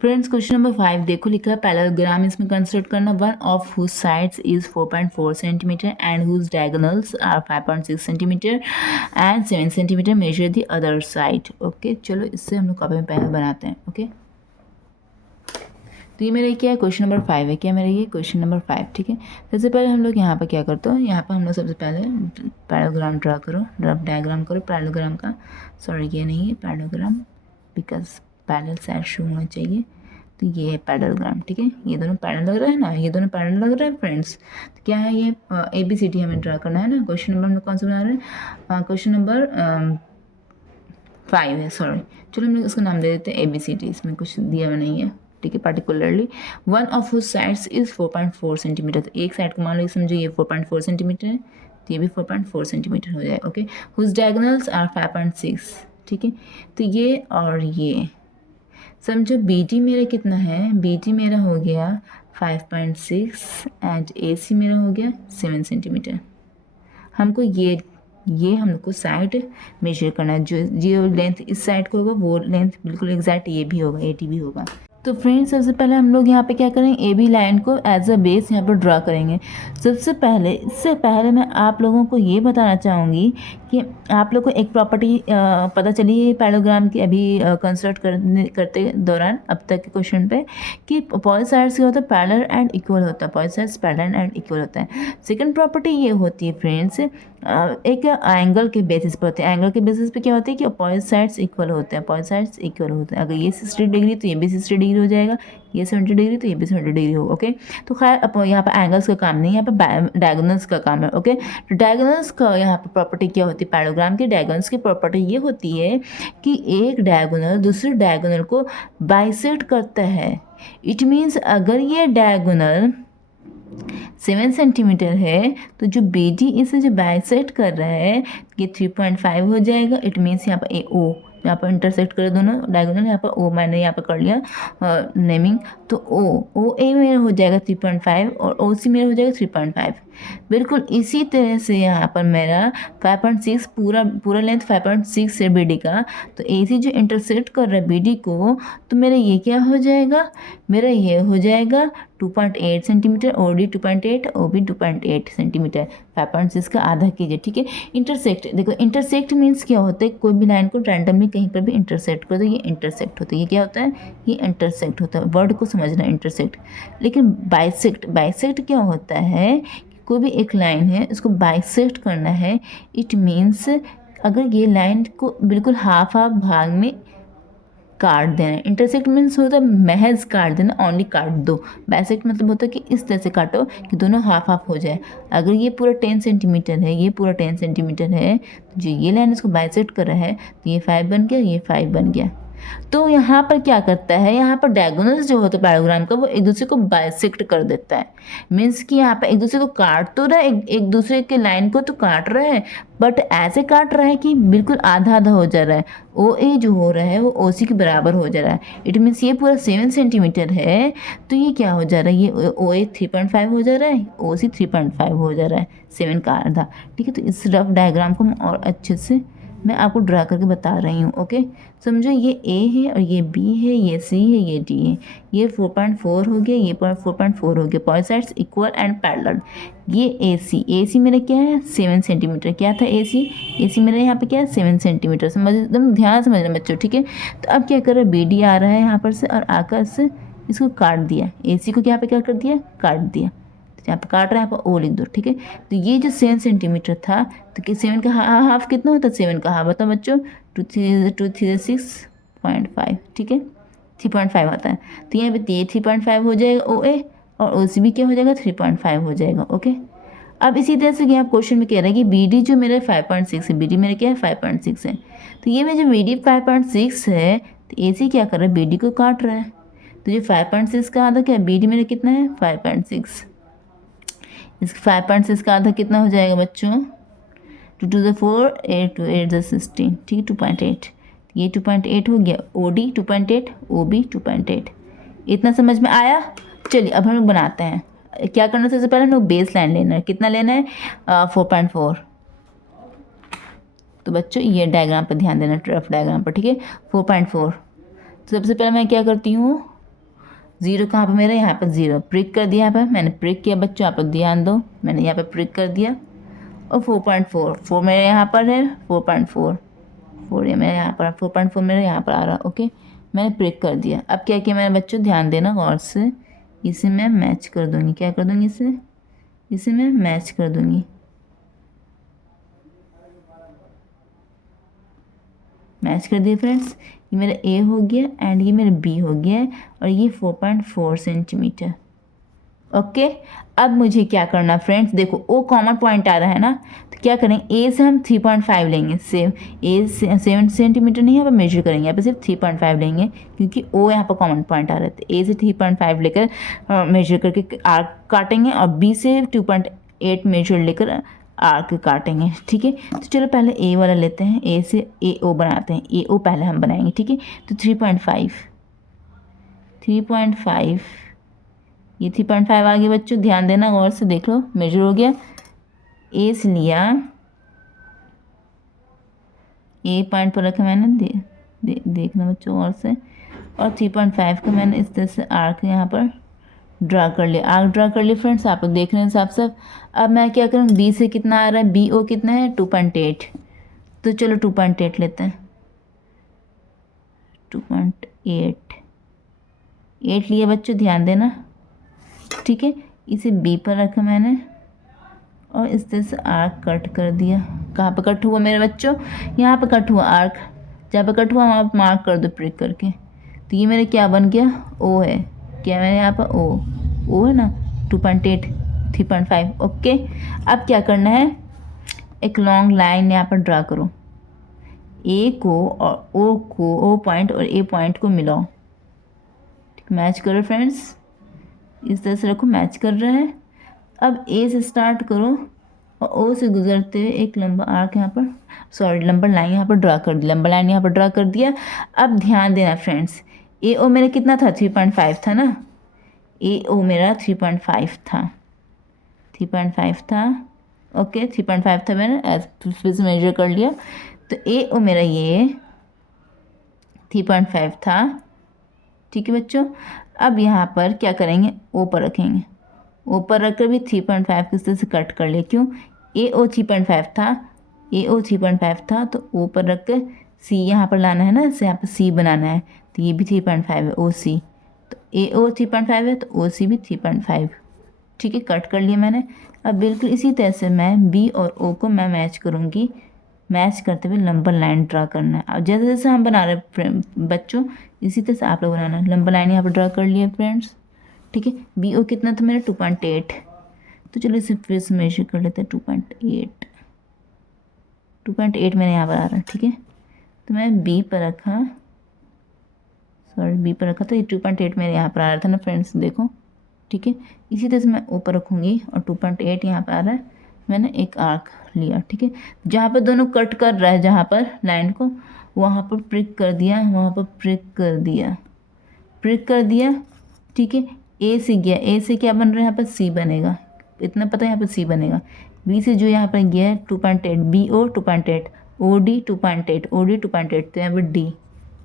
Friends question number 5 देखो, लिखा है पैरेललोग्राम इसमें कंसिडर करना, one of whose sides is 4.4 centimetre and whose diagonals are 5.6 centimetre and 7 centimetre, measure the other side. Okay, चलो इससे हम लोग कॉपी में पेन बनाते हैं। ओके, तो ये मेरा क्या है, क्वेश्चन नंबर 5 है। क्या मेरा ये क्वेश्चन नंबर 5, ठीक है। सबसे पहले हम लोग यहाँ पर क्या करते हो, यहाँ पर हम लोग सबसे पहले पैरेललोग्राम ड्रा करो, रफ डायग्राम करो पैरेललोग्राम का। सॉरी ये नहीं है parallelogram, because parallel side show होना चाहिए। तो ये है पैरेललोग्राम, ठीक है। ये दोनों पैरेलल लग रहा है ना, ये दोनों पैरेलल लग रहा है फ्रेंड्स। तो क्या है ये, ABCD हमें ड्रा करना है ना। क्वेश्चन नंबर हम लोग कौन सा बना रहे हैं, क्वेश्चन नंबर 5 है, सॉरी। चलो हम लोग इसका नाम दे देते हैं ABCD, इसमें कुछ दिया हुआ नहीं है, ठीक है। Particularly one of whose sides is 4.4 centimetre, तो एक साइड को मान लो समझो ये 4.4 सेंटीमीटर है, तो ये भी 4.4 सेंटीमीटर हो जाए। ओके, हुज डायगोनल्स आर 5.6, ठीक है। तो ये और ये समझो BD मेरा कितना है, BD मेरा हो गया 5.6 एंड AC मेरा हो गया 7 सेंटीमीटर। हमको ये हमको साइड मेजर करना है, जो लेंथ इस साइड को होगा वो लेंथ बिल्कुल एग्जैक्ट ये भी होगा, AD भी होगा। तो फ्रेंड्स सबसे पहले हम लोग यहाँ पे क्या करेंगे, AB लाइन को एज अ बेस यहाँ पर ड्रा करेंगे। इससे पहले मैं आप लोगों को ये बताना चाहूँगी कि आप लोग को एक प्रॉपर्टी पता चली है पैरेललोग्राम की अभी कंस्ट्रक्ट करते दौरान अब तक के क्वेश्चन पे, कि अपोजिट साइड्स क्या होता है, पैरेलल एंड इक्वल होता है। Opposite sides parallel and equal होता है। सेकंड प्रॉपर्टी ये होती है फ्रेंड्स, एक एंगल के बेसिस पर होते हैं। एंगल के बेसिस पे क्या होता है कि अपोजिट साइड्स इक्वल होते हैं, अपोजिट साइड्स इक्वल होते हैं। अगर ये 60 डिग्री तो ये भी 60 डिग्री हो जाएगा, ये 70 डिग्री तो ये भी 70 डिग्री होगा। ओके, तो खैर अब यहाँ पर एंगल्स का काम नहीं है, यहाँ पर डायगोनल्स का काम है। ओके, तो डायगोनल्स का यहाँ पर प्रॉपर्टी क्या होती है, पैरेललोग्राम की डायगोनल्स की प्रॉपर्टी ये होती है कि एक डायगोनल दूसरे डायगोनल को बाइसेक्ट करता है। इट मीन्स अगर ये डायगोनल 7 सेंटीमीटर है तो जो BD इसे जो बाइसेक्ट कर रहा है ये 3.5 हो जाएगा। इट मीन्स यहाँ पर AO, यहाँ पर इंटरसेक्ट करे दोनों डायगोनल, यहाँ पर O मैंने यहाँ पर कर लिया नेमिंग, तो OA मेरा हो जाएगा 3.5 और OC मेरा हो जाएगा 3.5। बिल्कुल इसी तरह से यहाँ पर मेरा 5.6 पूरा लेंथ 5.6 है BD का, तो AC जो इंटरसेक्ट कर रहा है BD को, तो मेरा ये क्या हो जाएगा, मेरा ये हो जाएगा 2.8 सेंटीमीटर, OD 2.8, OB 2.8 सेंटीमीटर। 5.6 का आधा कीजिए, ठीक है। इंटरसेक्ट, देखो इंटरसेक्ट मीन्स क्या होता है, कोई भी लाइन को रैंडमली कहीं पर भी इंटरसेक्ट कर दो, ये इंटरसेक्ट होता है। ये क्या होता है, ये इंटरसेक्ट होता है। वर्ड को समझना इंटरसेक्ट। लेकिन बाइसेक्ट क्या होता है, कोई भी एक लाइन है उसको बाइसेक्ट करना है। इट मीन्स अगर ये लाइन को बिल्कुल हाफ भाग में काट देना। इंटरसेक्ट मीन्स होता है महज काट देना, ओनली काट दो। बाइसेक्ट मतलब होता है कि इस तरह से काटो कि दोनों हाफ हाफ हो जाए। अगर ये पूरा 10 सेंटीमीटर है, ये पूरा 10 सेंटीमीटर है, तो जो ये लाइन इसको बाइसेक्ट कर रहा है तो ये 5 बन गया, ये 5 बन गया। तो यहाँ पर क्या करता है, यहाँ पर डायगोनल्स जो होता है पैरेललोग्राम का वो एक दूसरे को बाइसेक्ट कर देता है। मीन्स कि यहाँ पर एक दूसरे को काट तो रहा है, एक दूसरे के लाइन को तो काट रहा है, बट ऐसे काट रहा है कि बिल्कुल आधा आधा हो जा रहा है। OA जो हो रहा है वो OC के बराबर हो जा रहा है। इट मीन्स ये पूरा 7 सेंटीमीटर है, तो ये क्या हो जा रहा है, ये OA 3.5 हो जा रहा है, OC 3.5 हो जा रहा है, 7 का आधा, ठीक है। तो इस रफ डायग्राम को मैं और अच्छे से मैं आपको ड्रा करके बता रही हूँ। ओके, समझो ये A है और ये B है, ये C है, ये D है। ये 4.4 हो गया, ये 4.4 हो गया। Point sides equal and parallel. ये AC मेरा क्या है, 7 सेंटीमीटर। क्या था AC मेरा यहाँ पे क्या है, 7 सेंटीमीटर। समझ, एकदम ध्यान समझना बच्चों, ठीक है। तो अब क्या कर रहा है, BD आ रहा है यहाँ पर से और आकर से इसको काट दिया। AC को यहाँ पे क्या कर दिया, काट दिया। यहाँ पर काट रहा है, यहाँ पर O लिख दो, ठीक है। तो ये जो 7 सेंटीमीटर था, तो 7 का हाफ कितना होता है, 7 का हाफ बताओ बच्चों, 2 3 6.5, ठीक है, 3.5 आता है। तो यहाँ पे ये 3.5 हो जाएगा OA और OC भी क्या हो जाएगा, 3.5 हो जाएगा। ओके, अब इसी तरह से यहाँ क्वेश्चन में कह रहा है कि BD जो मेरा 5.6 है, BD मेरा क्या है 5.6 है, तो ये में जो BD 5.6 है तो AC क्या कर रहा है, BD को काट रहा है। तो जो 5.6 का आधा क्या है, BD मेरा कितना है 5.6, इस 5.6 का आधा कितना हो जाएगा बच्चों, 2 to the 4, 8 to 8 the 16, ठीक है, 2.8। ये 2.8 हो गया, OD 2.8, OB 2.8। इतना समझ में आया। चलिए अब हम लोग बनाते हैं। क्या करना है, सबसे पहले हम लोग बेस लाइन लेना है। कितना लेना है, 4.4। तो बच्चों ये डायग्राम पर ध्यान देना, रफ डायग्राम पर, ठीक है, 4.4। तो सबसे पहले मैं क्या करती हूँ, 0 कहाँ पर मेरा, यहाँ पर 0 प्रिक कर दिया। यहाँ पर मैंने प्रिक किया बच्चों, आप लोग ध्यान दो, मैंने यहाँ पर प्रिक कर दिया। और 4.4 मेरे यहाँ पर है, 4.4 ये मेरे यहाँ पर 4.4 मेरे यहाँ पर आ रहा। ओके, मैंने प्रिक कर दिया। अब क्या किया मैंने बच्चों, ध्यान देना गौर से, इसे मैं मैच कर दूँगी। क्या कर दूँगी, इसे मैं मैच कर दूँगी। मैच कर दिए फ्रेंड्स, ये मेरा ए हो गया एंड ये मेरा बी हो गया है, और ये 4.4 सेंटीमीटर। ओके, अब मुझे क्या करना फ्रेंड्स, देखो ओ कॉमन पॉइंट आ रहा है ना, तो क्या करेंगे, ए से हम 3.5 लेंगे। सेम ए से 7 सेंटीमीटर नहीं, यहाँ पर मेजर करेंगे, यहाँ पर सिर्फ 3.5 लेंगे, क्योंकि ओ यहाँ पर कॉमन पॉइंट आ रहा है। तो ए से 3.5 लेकर मेजर करके आर्क काटेंगे, और बी से 2.8 मेजर लेकर आर्क काटेंगे। ठीक है, तो चलो पहले ए वाला लेते हैं, ए से ए ओ बनाते हैं, ए ओ पहले हम बनाएंगे। ठीक है, तो 3.5 ये 3.5 आ गया बच्चों, ध्यान देना गौर से, देख लो मेजर हो गया। ए से लिया, ए पॉइंट पर रखा मैंने, देखना बच्चों गौर से, और 3.5 का मैंने इस तरह से आर्क यहाँ पर ड्रा कर लिया। आर्क ड्रा कर लिया फ्रेंड्स, आप लोग देख रहे हैं साफ साफ। अब मैं क्या करूँ, बी से कितना आ रहा है, बी ओ कितना है 2.8, तो चलो 2.8 लेते हैं। 2.8 लिया बच्चों, ध्यान देना। ठीक है, इसे बी पर रखा मैंने, और इस तरह से आर्क कट कर दिया। कहाँ पर कट हुआ मेरे बच्चों, यहाँ पर कट हुआ आर्क, जहाँ पर कट हुआ वहाँ पर मार्क कर दो प्रिक करके। तो ये मेरे क्या बन गया, ओ है, क्या मैंने यहाँ पर ओ है ना, 2.8 3.5। ओके, अब क्या करना है, एक लॉन्ग लाइन यहाँ पर ड्रा करो, ए को और ओ पॉइंट और ए पॉइंट को मिलाओ। ठीक, मैच करो फ्रेंड्स, इस तरह से रखो, मैच कर रहा है। अब ए से स्टार्ट करो और ओ से गुजरते हुए एक लंबा आर्क यहाँ पर, लंबा लाइन यहाँ पर ड्रा कर दिया, लंबा लाइन यहाँ पर ड्रा कर दिया। अब ध्यान देना फ्रेंड्स, ए ओ मेरा कितना था, 3.5 था ना, ए ओ मेरा 3.5 था। ओके, 3.5 था, मैंने फिर से मेजर कर लिया। तो ए ओ मेरा ये 3.5 था। ठीक है बच्चों, अब यहाँ पर क्या करेंगे, ओ पर रखेंगे, ओ पर रखकर भी 3.5 किस तरह से कट कर लिया। क्यों, ए ओ 3.5 था, तो ओ पर रख कर सी यहाँ पर लाना है ना, इसे यहाँ पर सी बनाना है, तो ये भी 3.5 है, ओ सी, तो ए ओ 3.5 है, तो ओ सी भी 3.5। ठीक है, कट कर लिया मैंने। अब बिल्कुल इसी तरह से मैं बी और ओ को मैं मैच करूँगी, मैच करते हुए लंबा लाइन ड्रा करना है। अब जैसे जैसे हम बना रहे बच्चों, इसी तरह से आप लोग बनाना है। लंबा लाइन यहाँ पर ड्रा कर लिया फ्रेंड्स। ठीक है, बी ओ कितना था मेरा 2.8, तो चलो इसे फिर से मेजर कर लेते हैं। 2.8 मेरे यहाँ पर आ रहा है। ठीक है, तो मैं बी पर रखा, तो ये 2.8 मेरे यहाँ पर आ रहा था ना फ्रेंड्स, देखो। ठीक है, इसी तरह से मैं ऊपर रखूँगी और 2.8 यहाँ पर आ रहा है, मैंने एक आर्क लिया। ठीक है, जहाँ पर दोनों कट कर रहा है, जहाँ पर लाइन को, वहाँ पर प्रिक कर दिया, ठीक है। ए से गया, ए से क्या बन रहा है, यहाँ पर सी बनेगा, इतना पता है यहाँ पर सी बनेगा। बी से जो यहाँ पर गया है 2.8, B O 2.8, O D 2.8, O D 2.8, तो यहाँ पर डी।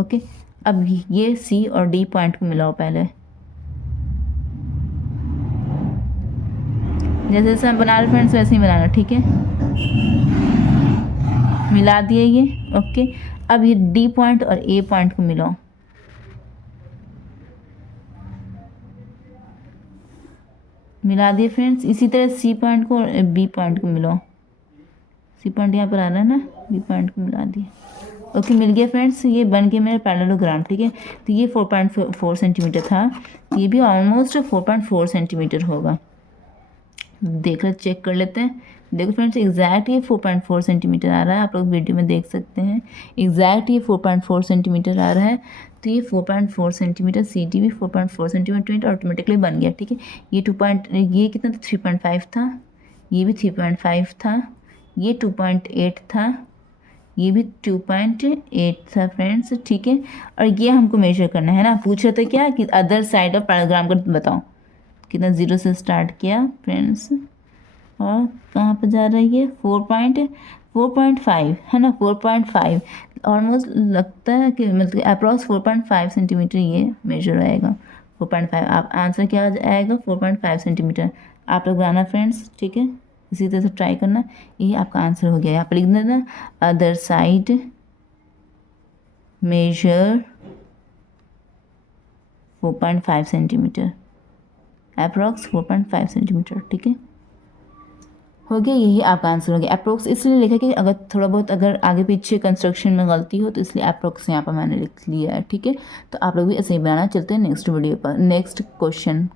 ओके, अब ये सी और डी पॉइंट को मिलाओ पहले, जैसे जैसे हम बना रहे फ्रेंड्स वैसे ही बनाना। ठीक है, मिला दिए ये। ओके, अब ये डी पॉइंट और ए पॉइंट को मिलाओ, मिला दिए फ्रेंड्स। इसी तरह सी पॉइंट को और बी पॉइंट को मिलाओ, सी पॉइंट यहाँ पर आ रहा है ना, बी पॉइंट को मिला दिए। ओके, मिल गया फ्रेंड्स, ये बन गया मेरा पैरेललोग्राम। ठीक है, तो ये 4.4 सेंटीमीटर था, ये भी ऑलमोस्ट 4.4 सेंटीमीटर होगा। देख ले, चेक कर लेते हैं। देखो फ्रेंड्स, एग्जैक्ट ये 4.4 सेंटीमीटर आ रहा है, आप लोग वीडियो में देख सकते हैं। एग्जैक्ट ये 4.4 सेंटीमीटर आ रहा है, तो ये 4.4 सेंटीमीटर, सी डी भी 4.4 सेंटीमीटर ऑटोमेटिकली बन गया। ठीक है, ये ये कितना था, 3.5 था, ये भी 3.5 था, ये 2.8 था, ये भी 2.8 था फ्रेंड्स। ठीक है, और ये हमको मेजर करना है ना, पूछ रहे थे क्या कि अदर साइड ऑफ पैराग्राम का बताओ, कितना 0 से स्टार्ट किया फ्रेंड्स, और कहाँ पर जा रहा है ये 4.5 है ना, 4.5 ऑलमोस्ट लगता है कि मतलब अप्रॉक्स 4.5 सेंटीमीटर ये मेजर आएगा। 4.5, आप आंसर क्या आएगा 4.5 सेंटीमीटर। आप लोग बनाना फ्रेंड्स, ठीक है, इसी तरह से ट्राई करना। ये आपका आंसर हो गया। यहाँ पर लिख देना other side measure 4.5 centimetre, approx 4.5 centimetre, ठीक है, हो गया। यही आपका आंसर हो गया। अप्रोक्स इसलिए लिखा कि अगर थोड़ा बहुत अगर आगे पीछे कंस्ट्रक्शन में गलती हो तो इसलिए अप्रोक्स यहाँ पर मैंने लिख लिया है, ठीक है। तो आप लोग भी ऐसे ही बनाना। चलते हैं नेक्स्ट वीडियो पर, नेक्स्ट क्वेश्चन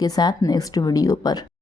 के साथ नेक्स्ट वीडियो पर।